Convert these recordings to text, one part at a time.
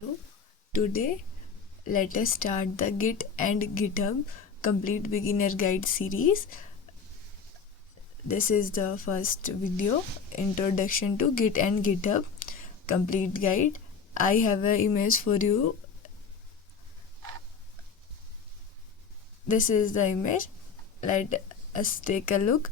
So, today, let us start the Git and GitHub Complete Beginner Guide series. This is the first video, Introduction to Git and GitHub Complete Guide. I have an image for you. This is the image. Let us take a look.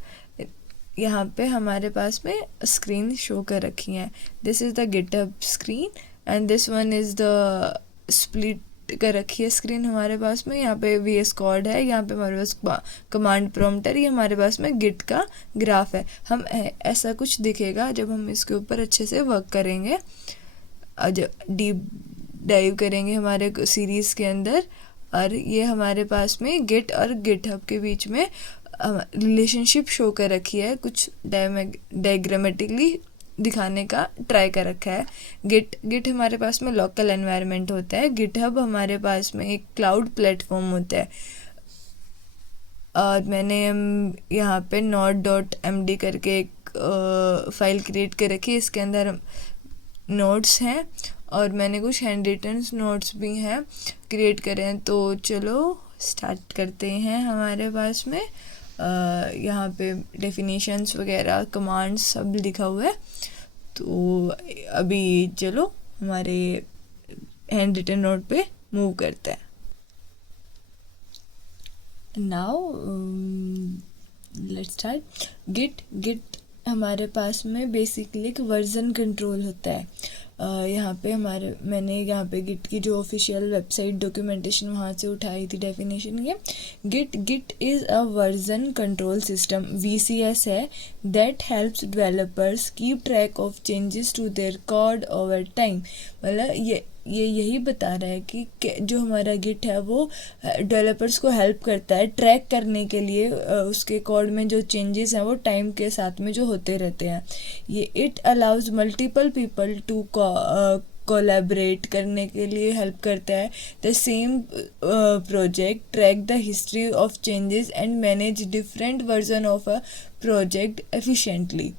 यहाँ पे हमारे पास में screen show कर रखी है. This is the GitHub screen and this one is the split कर रखी है स्क्रीन हमारे पास में. यहाँ पे VS कोड है, यहाँ पे हमारे पास कमांड प्रॉम्प्ट है, ये हमारे पास में गिट का ग्राफ है. हम ऐसा कुछ दिखेगा जब हम इसके ऊपर अच्छे से वर्क करेंगे, जब डीप डाइव करेंगे हमारे सीरीज़ के अंदर. और ये हमारे पास में गिट और गिटहब के बीच में रिलेशनशिप शो कर रखी है, कुछ डायग्रामेटिकली दिखाने का ट्राई कर रखा है. गिट हमारे पास में लोकल एनवायरनमेंट होता है, गिटहब हमारे पास में एक क्लाउड प्लेटफॉर्म होता है. और मैंने यहाँ पे node.md करके एक फाइल क्रिएट कर रखी है. इसके अंदर नोट्स हैं और मैंने कुछ हैंड रिटन नोट्स भी हैं क्रिएट करे हैं. तो चलो स्टार्ट करते हैं. हमारे पास में यहाँ पे डेफिनेशंस वगैरह कमांड्स सब लिखा हुआ है. तो अभी चलो हमारे हैंड रिटन नोट पे मूव करते हैं. Now let's start. गिट हमारे पास में बेसिकली एक वर्जन कंट्रोल होता है. यहाँ पे मैंने यहाँ पे गिट की जो ऑफिशियल वेबसाइट डॉक्यूमेंटेशन वहाँ से उठाई थी डेफिनेशन. ये Git is a version control system, VCS है, that helps developers keep track of changes to their code over time. मतलब ये यही बता रहा है कि जो हमारा गिट है वो डेवलपर्स को हेल्प करता है ट्रैक करने के लिए उसके कोड में जो चेंजेस हैं वो टाइम के साथ में जो होते रहते हैं. ये it allows multiple people to collaborate करने के लिए हेल्प करता है. The same project track the history of changes and manage different version of a project efficiently.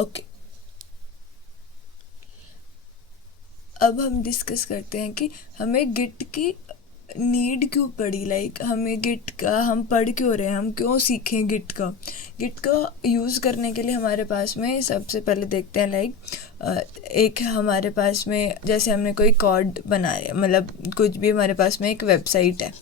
Okay, अब हम डिस्कस करते हैं कि हमें गिट की नीड क्यों पड़ी. हमें गिट का हम पढ़ क्यों रहे हैं, हम क्यों सीखें गिट का यूज़ करने के लिए. हमारे पास में सबसे पहले देखते हैं एक हमारे पास में जैसे हमने कोई कोड बनाया, मतलब कुछ भी हमारे पास में एक वेबसाइट है,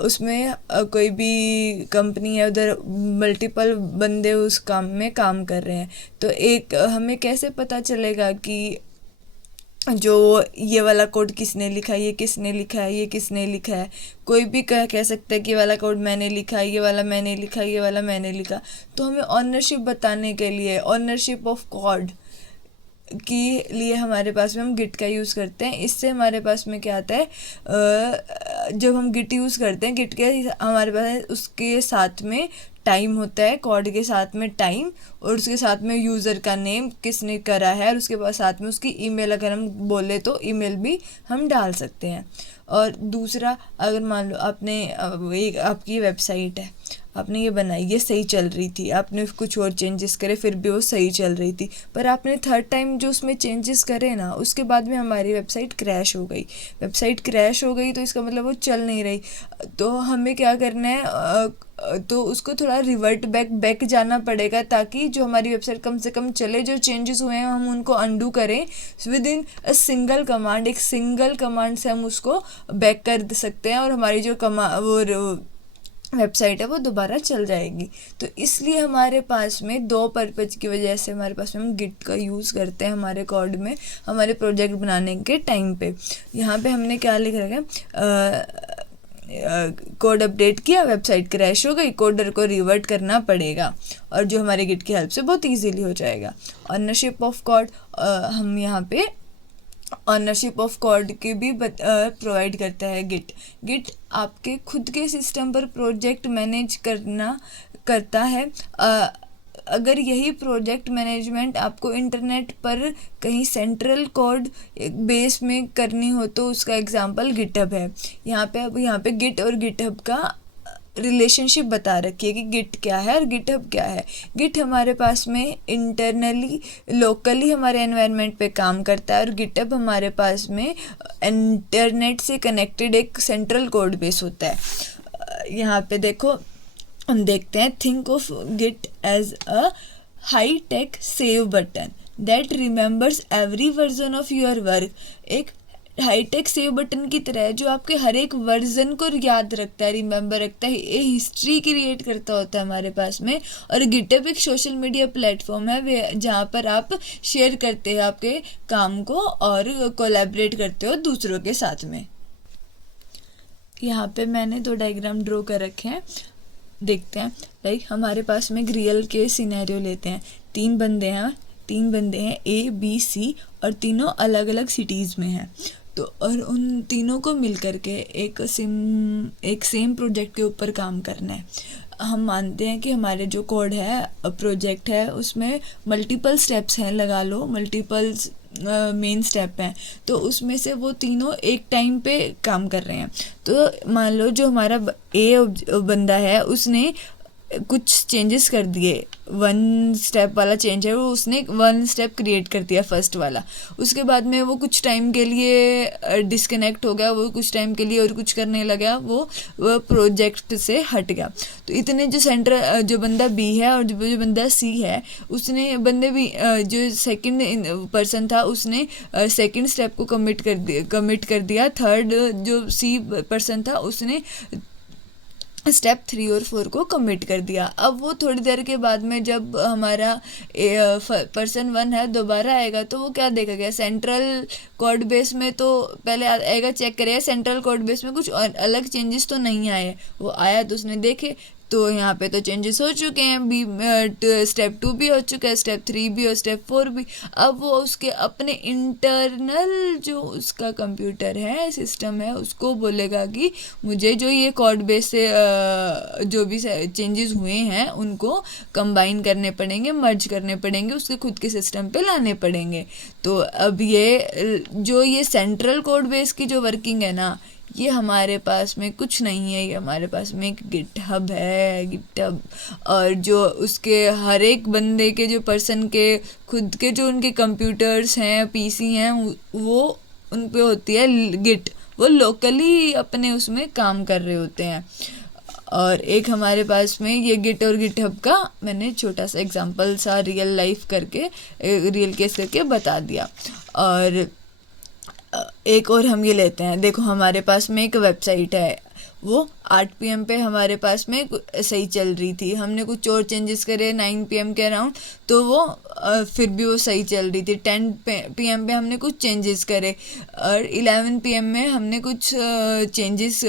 उसमें कोई भी कंपनी है, उधर मल्टीपल बंदे उस काम में काम कर रहे हैं. तो हमें कैसे पता चलेगा कि जो ये वाला कोड किसने लिखा है, ये किसने लिखा है, ये किसने लिखा है. कोई भी कह सकता है कि ये वाला कोड मैंने लिखा, ये वाला मैंने लिखा, ये वाला मैंने लिखा. तो हमें ऑनरशिप बताने के लिए, ऑनरशिप ऑफ कोड के लिए हमारे पास में हम गिट का यूज़ करते हैं. इससे हमारे पास में क्या आता है, जब हम गिट यूज़ करते हैं, गिट के हमारे पास उसके साथ में टाइम होता है, कोड के साथ में टाइम, और उसके साथ में यूज़र का नेम किसने करा है, और उसके बाद साथ में उसकी ईमेल अगर हम बोले तो ईमेल भी हम डाल सकते हैं. और दूसरा, अगर मान लो आपकी वेबसाइट है, आपने ये बनाई, ये सही चल रही थी, आपने कुछ और चेंजेस करे फिर भी वो सही चल रही थी, पर आपने थर्ड टाइम जो उसमें चेंजेस करे ना, उसके बाद में हमारी वेबसाइट क्रैश हो गई. तो इसका मतलब वो चल नहीं रही. तो हमें क्या करना है, तो उसको थोड़ा रिवर्ट बैक जाना पड़ेगा, ताकि जो हमारी वेबसाइट कम से कम चले. जो चेंजेस हुए हैं हम उनको अंडू करें with in a single command. एक सिंगल कमांड से हम उसको बैक कर सकते हैं और हमारी जो वेबसाइट है वो दोबारा चल जाएगी. तो इसलिए हमारे पास में दो पर्पज़ की वजह से हमारे पास में हम गिट का यूज़ करते हैं हमारे कोड में, हमारे प्रोजेक्ट बनाने के टाइम पे. यहाँ पे हमने क्या लिख रखा है, कोड अपडेट किया, वेबसाइट क्रैश हो गई, कोडर को रिवर्ट करना पड़ेगा, और जो हमारे गिट की हेल्प से बहुत ईजीली हो जाएगा. ऑनरशिप ऑफ कोड, हम यहाँ पे ऑनरशिप ऑफ कोड की भी प्रोवाइड करता है गिट आपके खुद के सिस्टम पर प्रोजेक्ट मैनेज करता है. अगर यही प्रोजेक्ट मैनेजमेंट आपको इंटरनेट पर कहीं सेंट्रल कोड बेस में करनी हो तो उसका एग्जांपल गिटहब है. यहाँ पे गिट और गिटहब का रिलेशनशिप बता रखी है कि गिट क्या है और गिटहब क्या है। गिट हमारे पास में इंटरनली लोकली हमारे एनवायरनमेंट पे काम करता है और गिटहब हमारे पास में इंटरनेट से कनेक्टेड एक सेंट्रल कोड बेस होता है। यहाँ पे देखो हम देखते हैं, think of Git as a high tech save button that remembers every version of your work. एक हाईटेक सेव बटन की तरह है जो आपके हर एक वर्जन को याद रखता है, रिमेंबर रखता है, ये हिस्ट्री क्रिएट करता होता है हमारे पास में। और गिटहब एक सोशल मीडिया प्लेटफॉर्म है वे जहाँ पर आप शेयर करते हैं आपके काम को और कोलैबोरेट करते हो दूसरों के साथ में। यहाँ पे मैंने 2 डायग्राम ड्रॉ कर रखे हैं, देखते हैं। लाइक हमारे पास में एक रियल के सिनेरियो लेते हैं। 3 बंदे हैं A B C और तीनों अलग अलग सिटीज़ में हैं। तो और उन तीनों को मिल करके एक सेम प्रोजेक्ट के ऊपर काम करना है। हम मानते हैं कि हमारे जो कोड है, प्रोजेक्ट है, उसमें मल्टीपल स्टेप्स हैं, लगा लो मल्टीपल मेन स्टेप हैं। तो उसमें से वो तीनों एक टाइम पे काम कर रहे हैं। तो मान लो जो हमारा बंदा है उसने कुछ चेंजेस कर दिए, 1 स्टेप वाला चेंज है वो उसने 1 स्टेप क्रिएट कर दिया फर्स्ट वाला। उसके बाद में वो कुछ टाइम के लिए डिस्कनेक्ट हो गया, वो कुछ टाइम के लिए और कुछ करने लगा, वो प्रोजेक्ट से हट गया। तो इतने जो बंदा B है और जो बंदा C है, उसने जो सेकंड पर्सन था उसने सेकंड स्टेप को कमिट कर दिया। थर्ड जो C पर्सन था उसने स्टेप 3 और 4 को कमिट कर दिया। अब वो थोड़ी देर के बाद में जब हमारा पर्सन 1 है दोबारा आएगा तो वो क्या देखेगा, सेंट्रल कोड बेस में तो पहले आएगा, चेक करेगा सेंट्रल कोड बेस में कुछ अलग चेंजेस तो नहीं आए। वो आया तो उसने देखे तो यहाँ पे तो चेंजेस हो चुके हैं, स्टेप 2 भी हो चुका है, स्टेप 3 भी और स्टेप 4 भी। अब वो उसके अपने इंटरनल जो उसका कंप्यूटर है, सिस्टम है, उसको बोलेगा कि मुझे जो ये कोड बेस से जो भी चेंजेस हुए हैं उनको कंबाइन करने पड़ेंगे, मर्ज करने पड़ेंगे, उसके खुद के सिस्टम पे लाने पड़ेंगे। तो अब ये सेंट्रल कोड बेस की जो वर्किंग है ना, ये हमारे पास में कुछ नहीं है। ये हमारे पास में एक गिटहब है, गिटहब। और जो उसके हर एक बंदे के जो पर्सन के खुद के जो उनके कंप्यूटर्स हैं, पीसी हैं, वो उन पे होती है गिट। वो लोकली अपने उसमें काम कर रहे होते हैं। और एक हमारे पास में ये गिट और गिटहब का मैंने छोटा सा एग्जांपल सा रियल लाइफ करके, रियल केस करके बता दिया। और एक और हम ये लेते हैं, देखो हमारे पास में एक वेबसाइट है, वो 8 PM पे हमारे पास में सही चल रही थी। हमने कुछ और चेंजेस करे 9 PM के अराउंड, तो वो फिर भी वो सही चल रही थी। 10 PM पे हमने कुछ चेंजेस करे और 11 PM में हमने कुछ चेंजेस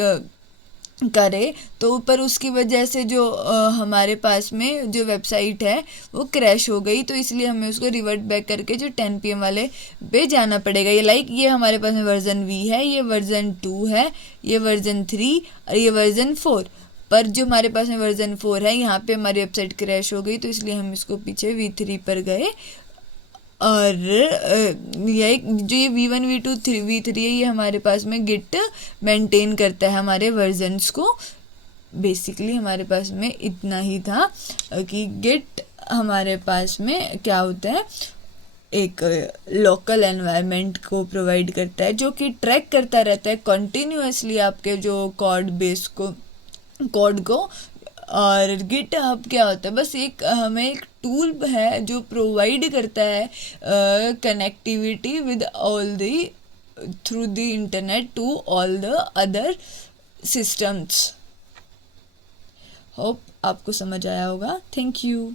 करे, तो ऊपर उसकी वजह से जो हमारे पास में जो वेबसाइट है वो क्रैश हो गई। तो इसलिए हमें उसको रिवर्ट बैक करके जो 10 PM वाले पे जाना पड़ेगा। ये हमारे पास में वर्जन V है, ये वर्जन 2 है, ये वर्जन 3 और ये वर्जन 4। पर जो हमारे पास में वर्जन 4 है, यहाँ पे हमारी वेबसाइट क्रैश हो गई, तो इसलिए हम इसको पीछे V3 पर गए। और ये V1 V2 V3 है, ये हमारे पास में गिट मेंटेन करता है हमारे वर्जन्स को। बेसिकली हमारे पास में इतना ही था कि गिट हमारे पास में क्या होता है, एक लोकल एनवायरनमेंट को प्रोवाइड करता है जो कि ट्रैक करता रहता है कंटिन्यूअसली आपके जो कोड को। और गिटहब क्या होता है, बस हमें एक टूल है जो प्रोवाइड करता है connectivity with through the internet to all the other systems. Hope आपको समझ आया होगा। Thank you.